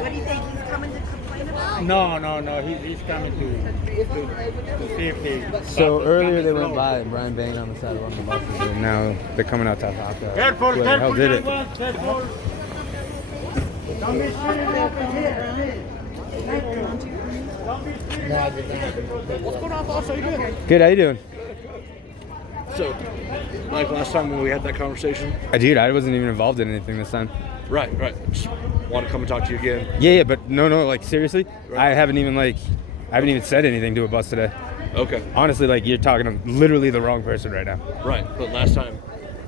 What do you think? He's coming to complain about? No. He's coming to see if they... So earlier they went by and Brian banged on the side of one of the buses, and now they're coming out to talk. Careful, who the hell did it? Careful. Don't be What's going on, boss? How you doing? Good, how you doing? So, like last time when we had that conversation? Dude, I wasn't even involved in anything this time. Right. Just want to come and talk to you again. Yeah, but no, like seriously, right. I haven't even said anything to a bus today. Okay. Honestly, like you're talking to literally the wrong person right now. Right, but last time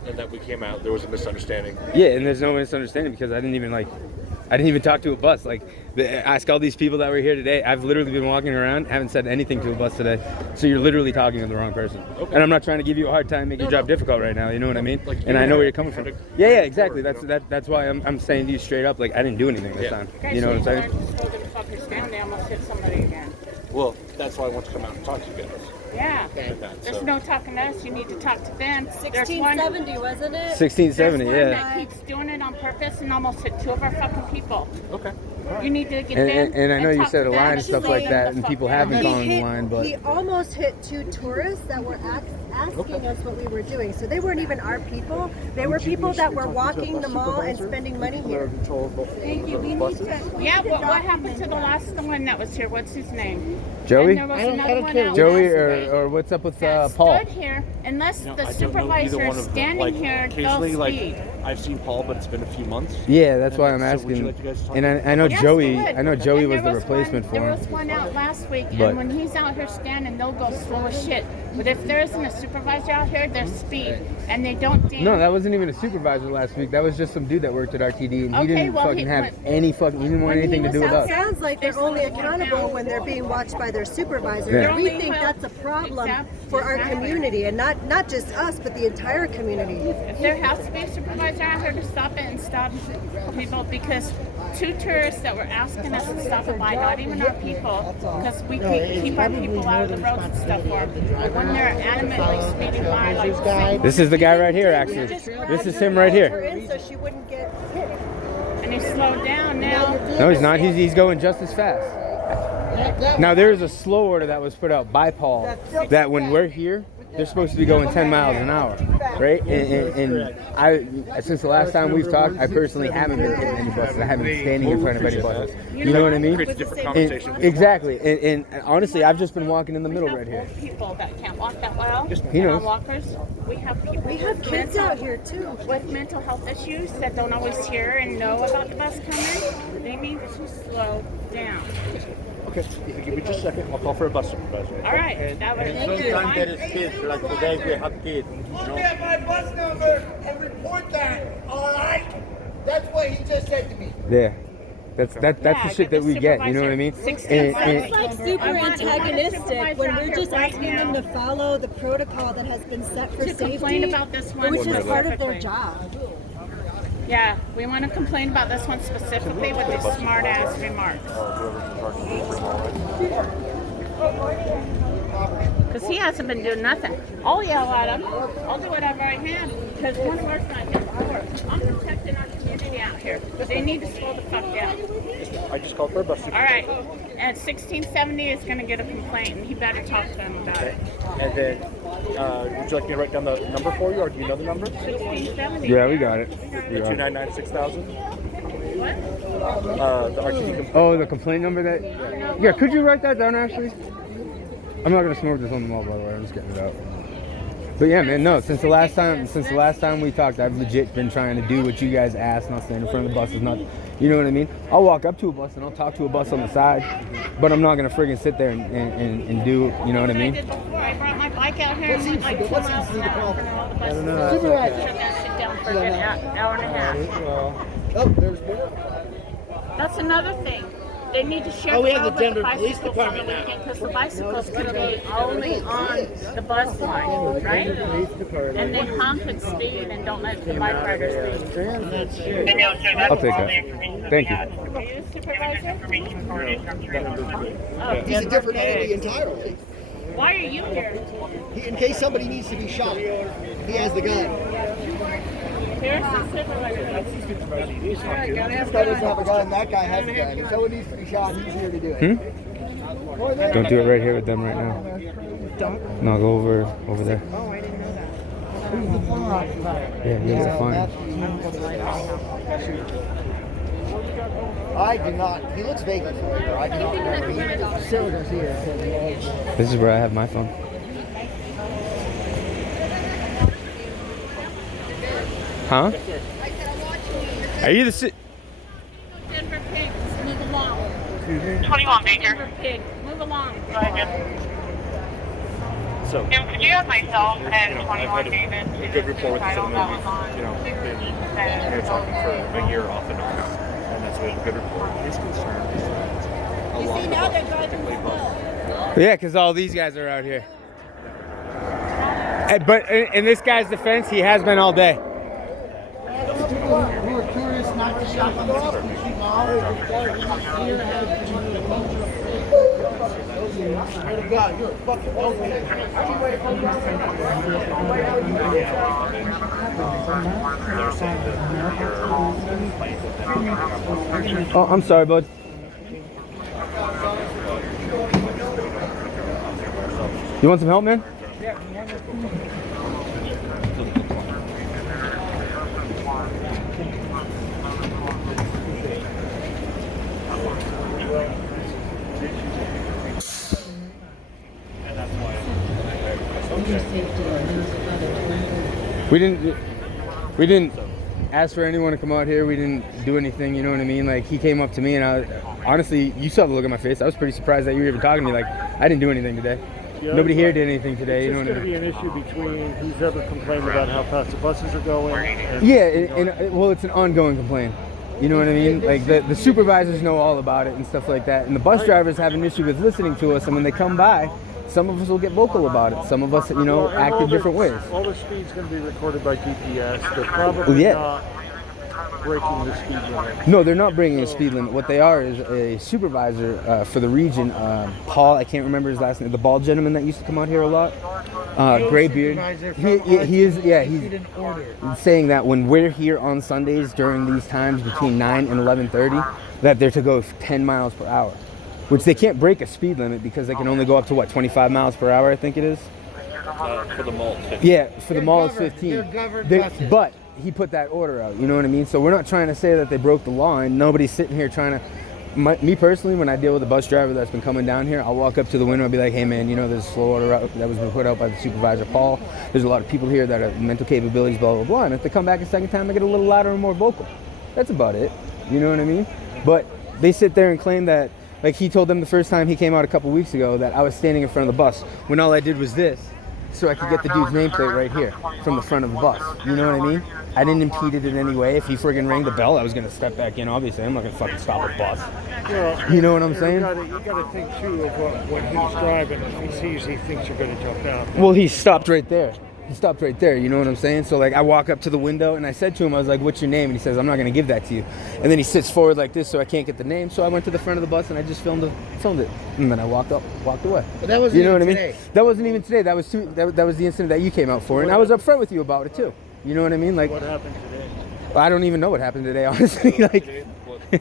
that we came out, there was a misunderstanding. Yeah, and there's no misunderstanding because I didn't even talk to a bus. Like, ask all these people that were here today. I've literally been walking around, haven't said anything to a bus today. So you're literally talking to the wrong person. Okay. And I'm not trying to give you a hard time, make your job difficult right now. You know what I mean? Like, and I know where you're coming from. Yeah, exactly. That's why I'm saying to you straight up. Like, I didn't do anything this time. You know what I'm saying? They almost hit somebody again. Well, that's why I want to come out and talk to you guys. Yeah. There's no talking to us. You need to talk to them. 1670, wasn't it? 1670, yeah. yeah. That keeps doing it on purpose and almost hit 2 of our fucking people. Okay. You need to get them. And I know you said a line and and stuff like that, and people have been calling the line, but he almost hit 2 tourists that were asking us what we were doing. So they weren't even our people. They were people that were walking the mall and spending money here. Thank you. We need to. Yeah. What happened to the last one that was here? What's his name? Joey? And there was another one out Joey, yesterday or what's up with that Paul? stood here, unless the supervisor is standing here, they'll speed. I've seen Paul, but it's been a few months. Yeah, that's why I'm So would you asking. like to guys talk And I know Yes, Joey. good. I know Joey And was there the replacement for There him. was one out last week, But- and when he's out here standing, they'll go slow as shit. But if there isn't a supervisor out here, they're speed, and they don't dance. No, that wasn't even a supervisor last week. That was just some dude that worked at RTD, and he Okay, didn't well, fucking have when- any fucking. He didn't want when he anything to was do with out us. Sounds like they're only accountable when they're being watched by their supervisor. Yeah. And we think that's a problem for our community, and not just us, but the entire community. If there has to be a supervisor out here to stop it and stop people, because 2 tourists that were asking us to stop it by, not even our people, because we keep our people out of the roads and stuff for them. But when they're animately speeding by, like This is the guy right here, actually. This is him right here. So she wouldn't get hit. and he slowed down now. No, he's not. He's going just as fast. Now there is a slow order that was put out by Paul that when we're here, they're supposed to be going 10 miles an hour, right? And I, since the last time we've talked, I personally haven't been hitting any buses. I haven't been standing in front of any buses. You know what I mean? Creates a different conversation. Exactly. And honestly, I've just been walking in the middle right here. People that can't walk that well. He knows. Walkers. We have people. We have kids out here too. With mental health issues that don't always hear and know about the bus coming. They need to slow down. Okay, if you give me just a second, I'll call for a bus supervisor. All right. That would Sometimes there is kids, like today we have kids. Look at my bus number and report that, all right? That's what he just said to me. Yeah. That's the shit that we get, you know what I mean? It's like super antagonistic when we're just asking them to follow the protocol that has been set for to safety, complain about this one which is part of their specifically. job. Yeah, we want to complain about this one specifically with these smart ass remarks. Because he hasn't been doing nothing. I'll yell at him. I'll do whatever I can. Because one of ours not here before. I'm protecting our community out here. They need to slow the fuck down. I just called for a bus supervisor. All right. And 1670 is going to get a complaint, and he better talk to him about it. And then, would you like me to write down the number for you, or do you know the number? 1670. Yeah, we got it. The 299-6000? What? The RTD Oh, the complaint number that... Yeah, could you write that down, actually? I'm not going to snort this on the mall, by the way. I'm just getting it out. But yeah, man, no, since the last time we talked, I've legit been trying to do what you guys asked, not stand in front of the buses, not... You know what I mean? I'll walk up to a bus and I'll talk to a bus on the side, but I'm not going to friggin' sit there and do, you know what I mean? I did before. I brought my bike out here and went like 2 miles an hour. And all the buses shut that shit down for a good hour and a half. That's another thing. They need to share Oh, we the have the road Denver with the Police bicycles Department on the now. weekend, because the bicycles could be only on the bus line, right? And they honk and speed and don't let the bike riders speed. I'll take that. Thank you. Are you a supervisor? Oh, He's a different entity entirely. why are you here? In case somebody needs to be shot, he has the gun. Here's the supervisor. This guy doesn't have a gun, that guy has a gun. If someone needs to be shot, he's here to do it. Don't do it right here with them right now. No, go over there. Oh, I didn't know that. Who's the former occupier? Yeah, he has a fine. I do not. He looks vaguely familiar. I do not remember. Sarah Garcia said he was. This is where I have my phone. Huh? Are you the Denver pigs, move along. 21 Baker. Denver pigs, move along. So, Could you have myself and 21 David? a good rapport with the gentleman. We're talking for a year off and on. And that's a good rapport. His concern is that a lot of now they're us, driving particularly slow. Yeah, because all these guys are out here. But in this guy's defense, he has been all day. Who are tourists not to shop on the street? Swear to God, you're a fucking Oh, I'm sorry, bud. You want some help, man? We didn't ask for anyone to come out here. We didn't do anything, you know what I mean? Like, he came up to me and honestly, you saw the look on my face. I was pretty surprised that you were even talking to me. Like, I didn't do anything today. Yeah, Nobody here did anything today, you know It's what I going to mean? be an issue between who's ever complained about how fast the buses are going. And, Yeah, well, it's an ongoing complaint. You know what I mean? Like, the supervisors know all about it and stuff like that. And the bus drivers have an issue with listening to us. And when they come by, some of us will get vocal about it. Some of us, you know, act in different ways. All the speed's going to be recorded by GPS. They're probably not breaking the speed limit. No, they're not bringing a speed limit. What they are is a supervisor for the region, Paul, I can't remember his last name, the bald gentleman that used to come out here a lot. Gray beard. He is, yeah, he's saying that when we're here on Sundays during these times between 9 and 11:30, that they're to go 10 miles per hour, which they can't break a speed limit because they can only go up to, what, 25 miles per hour, I think it is? for the mall, it's 15. Yeah, for the mall it's 15. They're governed buses. But he put that order out, you know what I mean? So we're not trying to say that they broke the law, and nobody's sitting here trying to... me personally, when I deal with a bus driver that's been coming down here, I'll walk up to the window and be like, hey man, you know, there's a slow order out that was put out by the supervisor, Paul. There's a lot of people here that have mental capabilities, blah, blah, blah. And if they come back a second time, I get a little louder and more vocal. That's about it. You know what I mean? But they sit there and claim that, like he told them the first time he came out a couple weeks ago, that I was standing in front of the bus when all I did was this, so I could get the dude's nameplate right here from the front of the bus. You know what I mean? I didn't impede it in any way. If he friggin' rang the bell, I was gonna step back in. Obviously, I'm not gonna fucking stop a bus. Well, You know what I'm saying? You got to think too of when he's driving. If he sees, he thinks you're going to jump out. Well, he stopped right there. He stopped right there. You know what I'm saying? So like, I walk up to the window and I said to him, I was like, "What's your name?" And he says, "I'm not gonna give that to you." And then he sits forward like this, so I can't get the name. So I went to the front of the bus and I just filmed it, and then I walked away. But that wasn't You know what I even mean? today. That wasn't even today. That was that was the incident that you came out for, and I was upfront with you about it too. You know what I mean? Like, What happened today? I don't even know what happened today, honestly. Like, The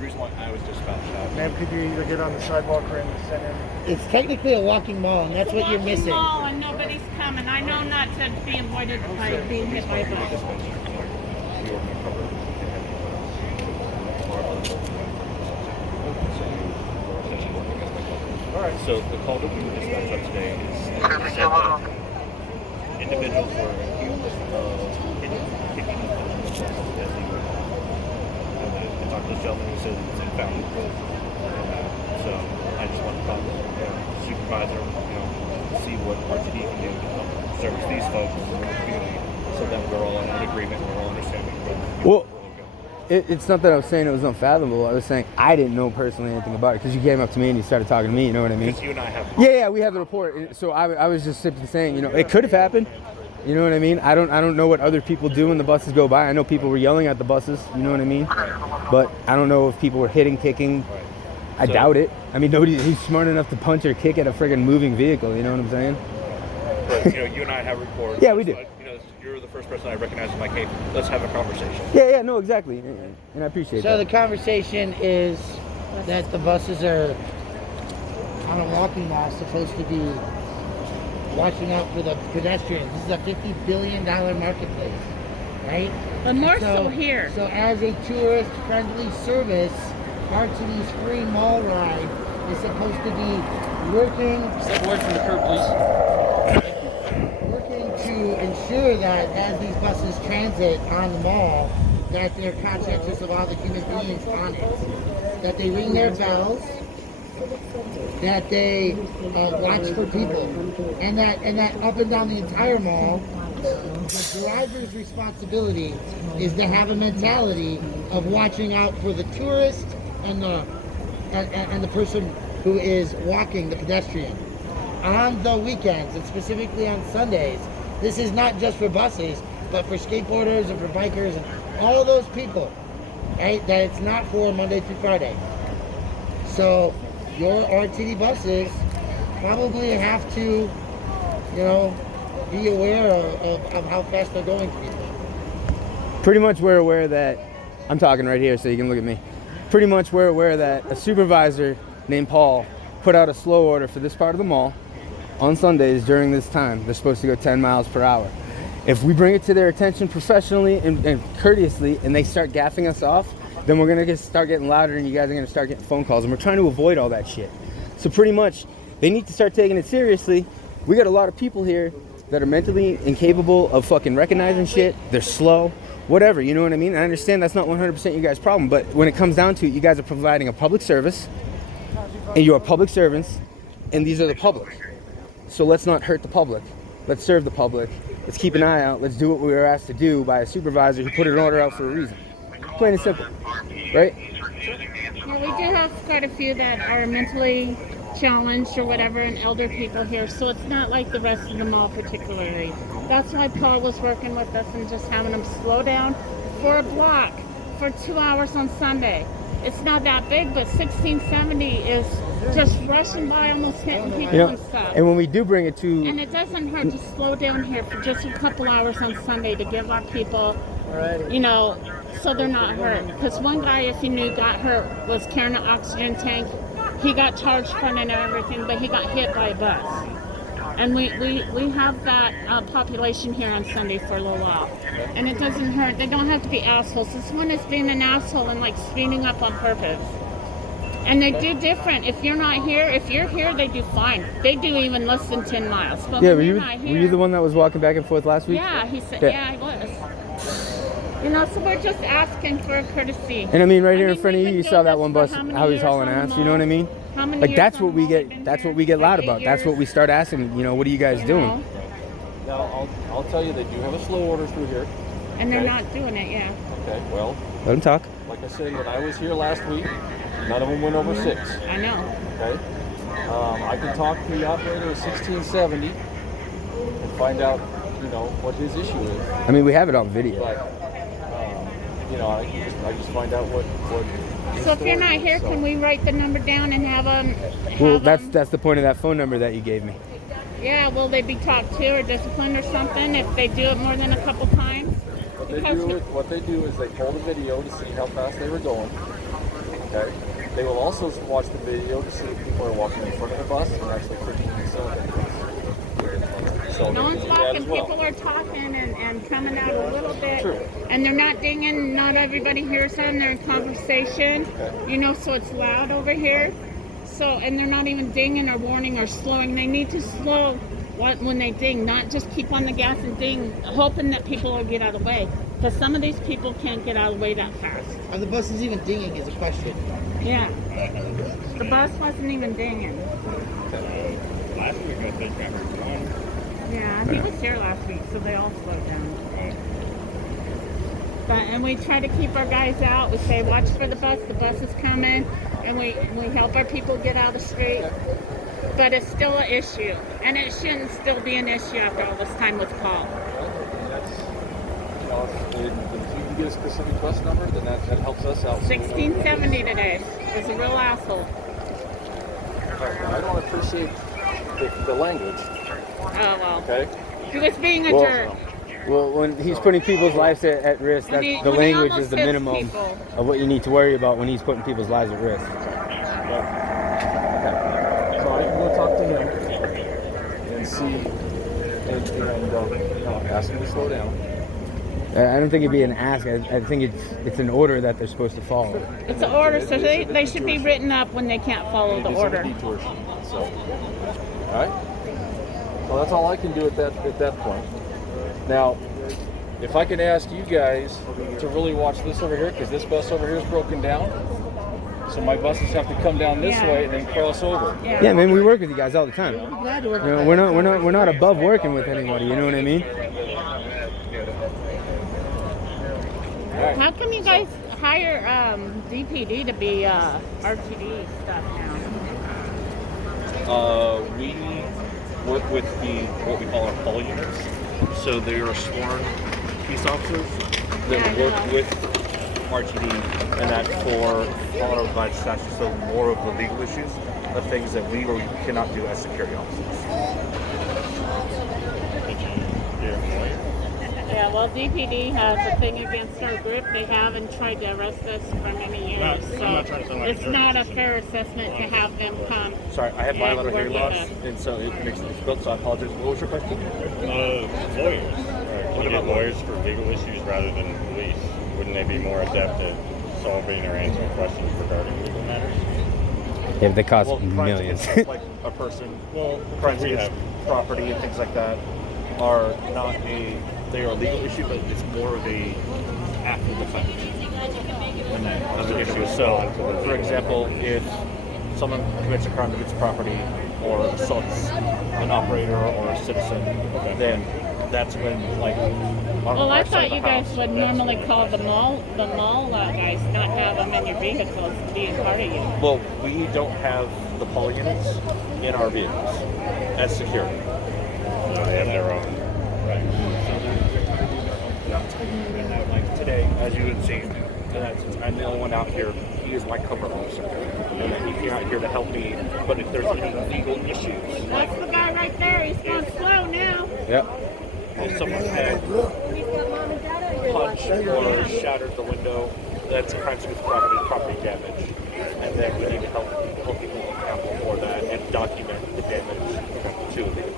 reason why I was dispatched out. Ma'am, could you either get on the sidewalk or in the center? It's technically a walking mall, and that's what you're Walking missing. mall and nobody's coming. I know not to be avoided by being hit by a bus. Alright, so the call that we were dispatched up today is said that individuals were accused of kicking the bus as they were. I talked to this gentleman who said it's infounded. So I just want to talk to the supervisor, see what RTD can do to help service these folks in the community so that we're all in agreement, we're all understanding. well, it's not that I was saying it was unfathomable. I was saying I didn't know personally anything about it because you came up to me and you started talking to me. You know what I mean? Because you and I have. Yeah, we have the report. So I was just simply saying, it could have happened. You know what I mean? I don't know what other people do when the buses go by. I know people were yelling at the buses. You know what I mean? But I don't know if people were hitting, kicking. I doubt it. I mean, he's smart enough to punch or kick at a friggin' moving vehicle. You know what I'm saying? But you and I have reports. Yeah, we do. Like, you're the first person I recognize. I'm like, hey, let's have a conversation. Yeah, no, exactly, and I appreciate So that. the conversation is that the buses are on a walking mall supposed to be watching out for the pedestrians. This is a $50 billion marketplace, right? But more so here. So as a tourist-friendly service, RTD's free mall ride is supposed to be working. Step away from the curb, please. Working to ensure that as these buses transit on the mall, that they're conscientious of all the human beings on it. That they ring their bells, that they watch for people, and that up and down the entire mall, the driver's responsibility is to have a mentality of watching out for the tourist and the person who is walking, the pedestrian. On the weekends, and specifically on Sundays, this is not just for buses, but for skateboarders and for bikers and all those people, right? That it's not for Monday through Friday. So your RTD buses probably have to, be aware of how fast they're going for people. Pretty much we're aware that, I'm talking right here so you can look at me. Pretty much we're aware that a supervisor named Paul put out a slow order for this part of the mall on Sundays during this time. They're supposed to go 10 miles per hour. If we bring it to their attention professionally and courteously and they start gaffing us off, then we're going to start getting louder and you guys are going to start getting phone calls, and we're trying to avoid all that shit. So pretty much they need to start taking it seriously. We got a lot of people here that are mentally incapable of fucking recognizing shit. They're slow, whatever, you know what I mean? I understand that's not 100% you guys' problem, but when it comes down to it, you guys are providing a public service and you are public servants, and these are the public. So let's not hurt the public. Let's serve the public. Let's keep an eye out. Let's do what we were asked to do by a supervisor who put an order out for a reason. Plain and simple, right? Yeah, we do have quite a few that are mentally challenged or whatever, and elder people here, so it's not like the rest of the mall particularly. That's why Paul was working with us and just having them slow down for a block for 2 hours on Sunday. It's not that big, but 1670 is just rushing by, almost hitting people and stuff. And when we do bring it to... And it doesn't hurt to slow down here for just a couple hours on Sunday to give our people, so they're not hurt. Because one guy, if you knew, got hurt, was carrying an oxygen tank. He got charged for it and everything, but he got hit by a bus. And we have that population here on Sunday for a little while. And it doesn't hurt. They don't have to be assholes. This one is being an asshole and like speeding up on purpose. And they do different. If you're not here, if you're here, they do fine. They do even less than 10 miles. But Yeah, when you're not here, were you the one that was walking back and forth last week? Yeah, he said, yeah, I was. So we're just asking for a courtesy. And I mean, right here in front of you, you saw that one bus, how he's hauling ass, you know what I mean? How many Like, years that's on what we the mall get, we've that's been what we here? get loud Like about. 8 That's what years? we start asking, what are you guys doing? Now, I'll tell you, they do have a slow order through here. And they're Okay. not doing it, yeah. Okay, well, Let him talk. like I said, when I was here last week, none of them went over 6. I know. Okay? I can talk to the operator of 1670 and find out, what his issue is. I mean, we have it on video. But, I just find out what So if you're not here, can we write the number down and have them? Well, that's the point of that phone number that you gave me. Yeah, will they be talked to or disciplined or something if they do it more than a couple times? What they do is they pull the video to see how fast they were going. Okay? They will also watch the video to see if people are walking in front of the bus and actually clicking the bus. So No they one's do that walking, as well. people are talking and coming out a little bit. True. And they're not dinging, not everybody hears them, they're in conversation. Okay. So it's loud over here. So, and they're not even dinging or warning or slowing. They need to slow when they ding, not just keep on the gas and ding, hoping that people will get out of the way. Because some of these people can't get out of the way that fast. Are the buses even dinging is a question. Yeah. The bus wasn't even dinging. Last week I think I heard one. Yeah, he was here last week, so they all slowed down. And we try to keep our guys out. We say, watch for the bus is coming. And we help our people get out of the street. But it's still an issue. And it shouldn't still be an issue after all this time with Paul. If you can get a specific bus number, then that helps us out. 1670 today. It's a real asshole. I don't appreciate the language. Oh, well. Okay? He was being a Well, jerk. Well, when he's putting people's lives at risk, that When he- the when he language almost is the hits minimum people. of what you need to worry about when he's putting people's lives at risk. So I can go talk to him and see, and ask him to slow down. I don't think it'd be an ask. I think it's an order that they're supposed to follow. It's an order, so they should be written up when they can't follow the order. So, all right. Well, that's all I can do at that point. Now, if I can ask you guys to really watch this over here, because this bus over here is broken down, so my buses have to come down this way and then cross over. Yeah, man, we work with you guys all the time. You Glad to work know, with we're not above working with anybody. You know what I mean? How come you guys hire DPD to be RTD stuff now? We work with what we call our call units. So they are sworn peace officers that work with RTD, and that for Colorado provides statutes, so more of the legal issues of things that we cannot do as security officers. Yeah, well, DPD has a thing against our group. They haven't tried to arrest us for many years, so it's not a fair assessment to have them come. Sorry, I had my and letter work here with lost, us. and so it makes it difficult, so I apologize. What was your question? Lawyers. Can you get lawyers for legal issues rather than police? Wouldn't they be more adept at solving or answering questions regarding legal matters? Yeah, but they cost crimes millions. against, like a person, crimes against property and things like that are not they are a legal issue, but it's more of a after the fact. And then other issues. So, for example, if someone commits a crime against property or assaults an operator or a citizen, then that's when, like, Well, I thought you guys would normally call the mall guys, not have them in your vehicles being part of you. Well, we don't have the poly units in our vehicles as security. So they have their own. Like today, as you would see, and since I'm the only one out here, he is my cover officer. And he's out here to help me. But if there's any legal issues, That's the guy right there. He's going slow now. Yep. if someone had punched or shattered the window, that's crimes against property damage. And then we need to hold people accountable for that and document the damage to it.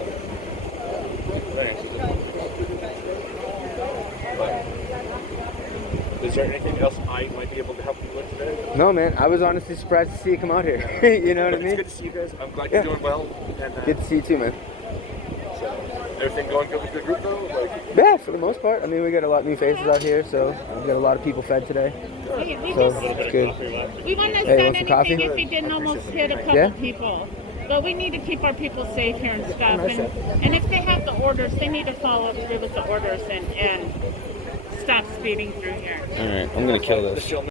Is there anything else I might be able to help you with today? No, man. I was honestly surprised to see you come out here. You know what I mean? It's good to see you guys. I'm glad you're doing well. And, good to see you too, man. So, everything going good with the group though? Yeah, for the most part. I mean, we got a lot of new faces out here, so we got a lot of people fed today. So it's good. We wouldn't have Hey, done want some coffee? anything if he didn't almost hit a couple people. But we need to keep our people safe here and stuff. And if they have the orders, they need to follow through with the orders and stop speeding through here. All right, I'm gonna kill this.